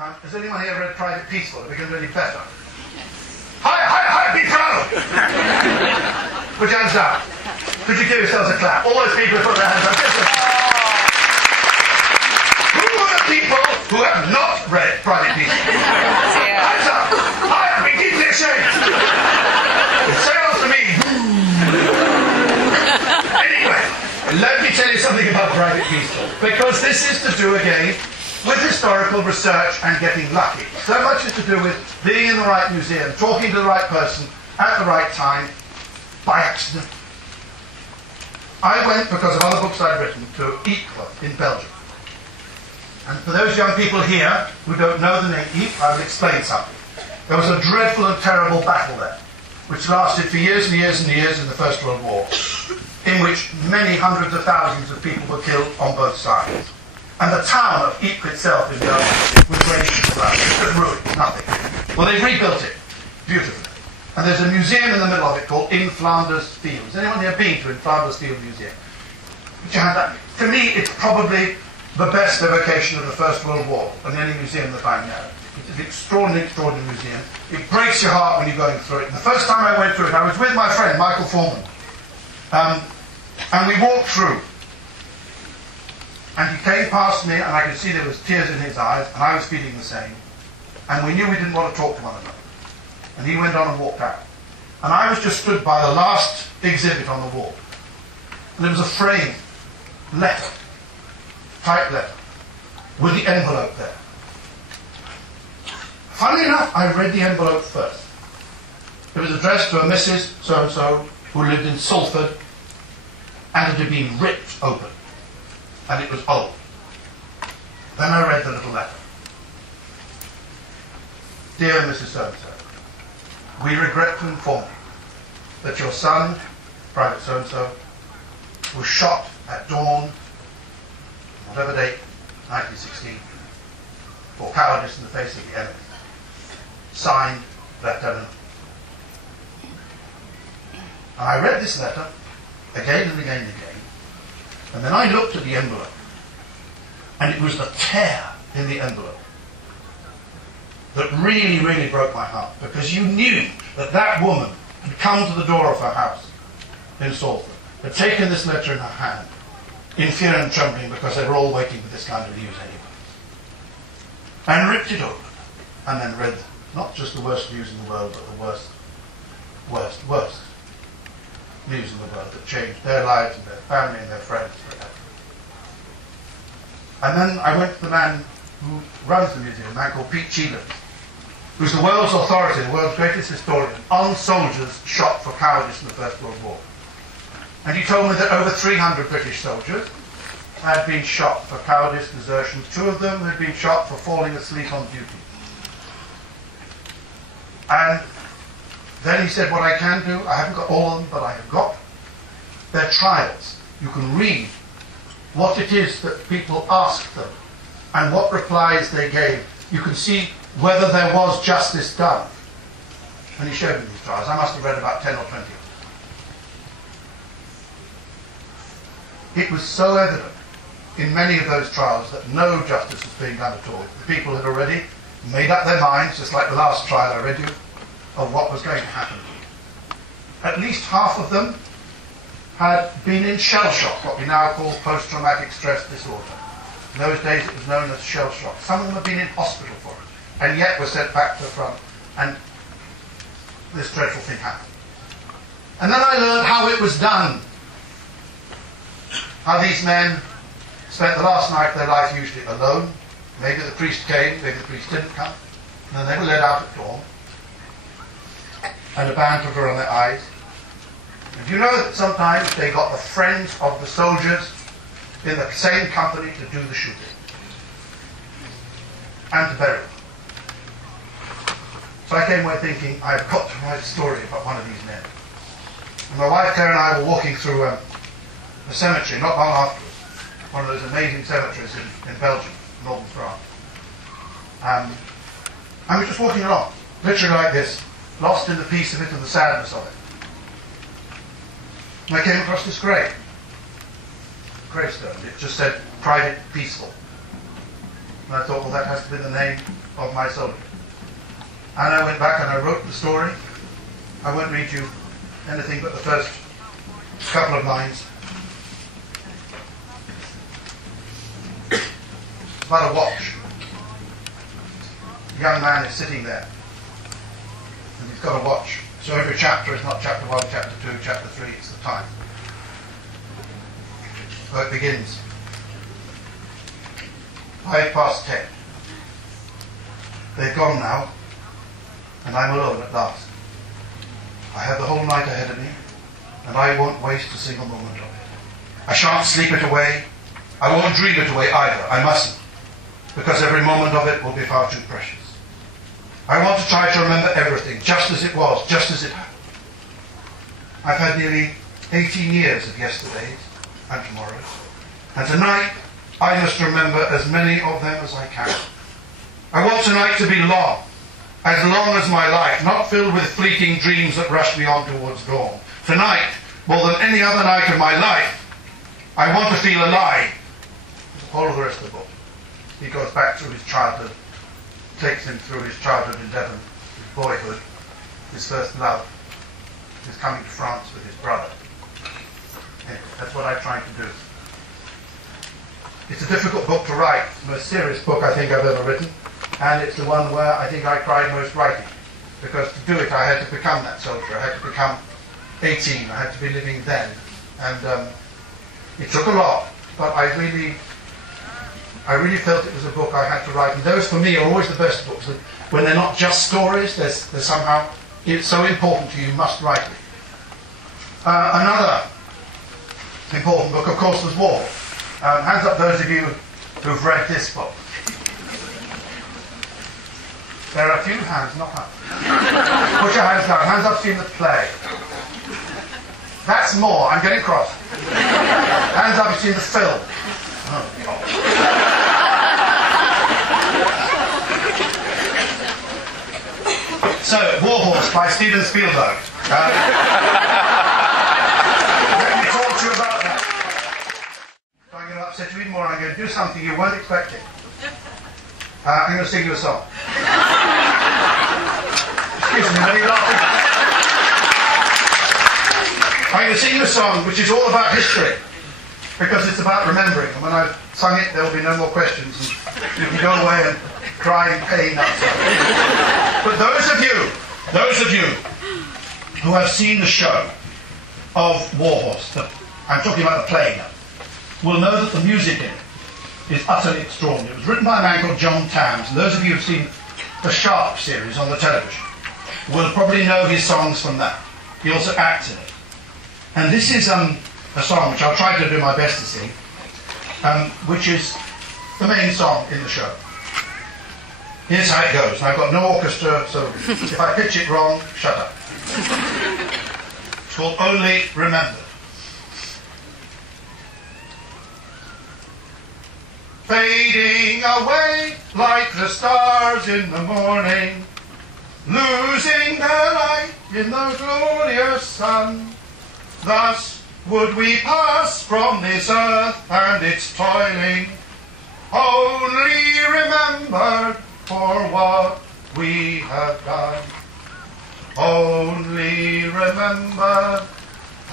Has anyone here read Private Peaceful? Are we going to do any better? Hi, be proud! Put your hands down. Could you give yourselves a clap? All those people who put their hands up. Who are the people who have not read Private Peaceful? Hands up! I have been deeply ashamed. Say after me. Anyway, let me tell you something about Private Peaceful. Because this is to do again with historical research and getting lucky. So much is to do with being in the right museum, talking to the right person at the right time, by accident. I went, because of other books I'd written, to Ypres in Belgium. And for those young people here who don't know the name Ypres, I will explain something. There was a dreadful and terrible battle there, which lasted for years and years and years in the First World War, in which many hundreds of thousands of people were killed on both sides. And the town of Ypres itself in Belgium was ready to ground. It was ruined, nothing. Well, they've rebuilt it beautifully. And there's a museum in the middle of it called In Flanders Fields. Anyone here been to In Flanders Field Museum? Put your hand up. To me, it's probably the best evocation of the First World War in any museum that I know. It's an extraordinary, extraordinary museum. It breaks your heart when you're going through it. And the first time I went through it, I was with my friend, Michael Foreman. And we walked through. And he came past me, and I could see there was tears in his eyes, and I was feeling the same. And we knew we didn't want to talk to one another. And he went on and walked out. And I was just stood by the last exhibit on the wall. And there was a framed letter, typed letter, with the envelope there. Funnily enough, I read the envelope first. It was addressed to a Mrs. So-and-so who lived in Salford, and it had been ripped open. And it was old. Then I read the little letter. Dear Mrs. So-and-so, we regret to inform you that your son, Private So-and-so, was shot at dawn, whatever date, 1916, for cowardice in the face of the enemy. Signed, Lieutenant. And I read this letter again and again and again. And then I looked at the envelope, and it was the tear in the envelope that really, really broke my heart, because you knew that that woman had come to the door of her house in Salford, had taken this letter in her hand, in fear and trembling, because they were all waiting for this kind of news anyway, and ripped it open, and then read not just the worst news in the world, but the worst news in the world that changed their lives and their family and their friends forever. And then I went to the man who runs the museum, a man called Pete Chelan, who's the world's authority, the world's greatest historian, on soldiers shot for cowardice in the First World War. And he told me that over 300 British soldiers had been shot for cowardice, desertion. 2 of them had been shot for falling asleep on duty. And then he said, what I can do, I haven't got all of them, but I have got their trials. You can read what it is that people asked them and what replies they gave. You can see whether there was justice done. And he showed me these trials. I must have read about 10 or 20 of them. It was so evident in many of those trials that no justice was being done at all. The people had already made up their minds, just like the last trial I read you, of what was going to happen. At least half of them had been in shell shock, what we now call post-traumatic stress disorder. In those days it was known as shell shock. Some of them had been in hospital for it, and yet were sent back to the front, and this dreadful thing happened. And then I learned how it was done. How these men spent the last night of their life usually alone. Maybe the priest came, maybe the priest didn't come. And then they were led out at dawn, and a band took her on their eyes. And you know that sometimes they got the friends of the soldiers in the same company to do the shooting and to bury them. So I came away thinking, I've got to write a story about one of these men. And my wife Claire and I were walking through a cemetery not long afterwards, one of those amazing cemeteries in Belgium, northern France. I was just walking along, literally like this, lost in the peace of it and the sadness of it. And I came across this gravestone. It just said, Private Peaceful. And I thought, well, that has to be the name of my soldier. And I went back and I wrote the story. I won't read you anything but the first couple of lines. It's about a watch. The young man is sitting there, and he's got a watch. So every chapter is not chapter 1, chapter 2, chapter 3, it's the time. So it begins. 10:05. They've gone now, and I'm alone at last. I have the whole night ahead of me, and I won't waste a single moment of it. I shan't sleep it away. I won't dream it away either. I mustn't, because every moment of it will be far too precious. I want to try to remember everything, just as it was, just as it happened. I've had nearly 18 years of yesterdays and tomorrows, and tonight I must remember as many of them as I can. I want tonight to be long as my life, not filled with fleeting dreams that rush me on towards dawn. Tonight, more than any other night of my life, I want to feel alive. The whole of the rest of the book. He goes back through his childhood, takes him through his childhood in Devon, his boyhood, his first love, his coming to France with his brother. Anyway, that's what I'm trying to do. It's a difficult book to write. It's the most serious book I think I've ever written, and it's the one where I think I cried most writing, because to do it I had to become that soldier. I had to become 18. I had to be living then, and it took a lot, but I really felt it was a book I had to write. And those for me are always the best books, when they're not just stories. There's somehow, it's so important to you, you must write it. Another important book, of course, was War. Hands up those of you who've read this book. There are a few hands, not up. Put your hands down. Hands up, seen the play. That's more. I'm getting cross. Hands up, you've seen the film. Oh, God. So, War Horse by Steven Spielberg. Let me talk to you about that. So I'm going to upset you even more. I'm going to do something you weren't expecting. I'm going to sing you a song. Excuse me, are you laughing? I'm going to sing you a song which is all about history, because it's about remembering. And when I've sung it, there will be no more questions, and you can go away and cry in pain outside. But those of you who have seen the show of War Horse, I'm talking about the play now, will know that the music in it is utterly extraordinary. It was written by a man called John Tams, and those of you who have seen the Sharp series on the television will probably know his songs from that. He also acts in it. And this is a song which I'll try to do my best to sing, which is the main song in the show. Here's how it goes. And I've got no orchestra, so if I pitch it wrong, shut up. It's called Only Remembered. Fading away like the stars in the morning, losing their light in the glorious sun. Thus would we pass from this earth and its toiling, only remembered for what we have done. Only remembered,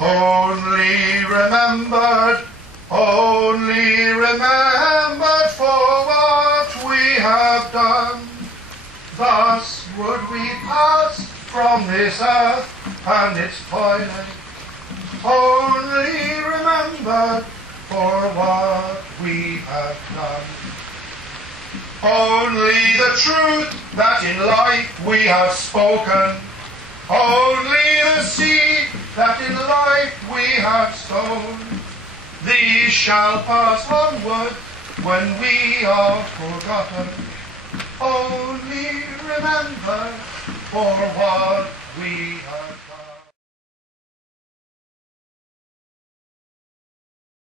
only remembered, only remembered for what we have done. Thus would we pass from this earth and its toiling, only remembered for what we have done. Only the truth that in life we have spoken, only the seed that in life we have sown, these shall pass onward when we are forgotten. Only remember for what we have done.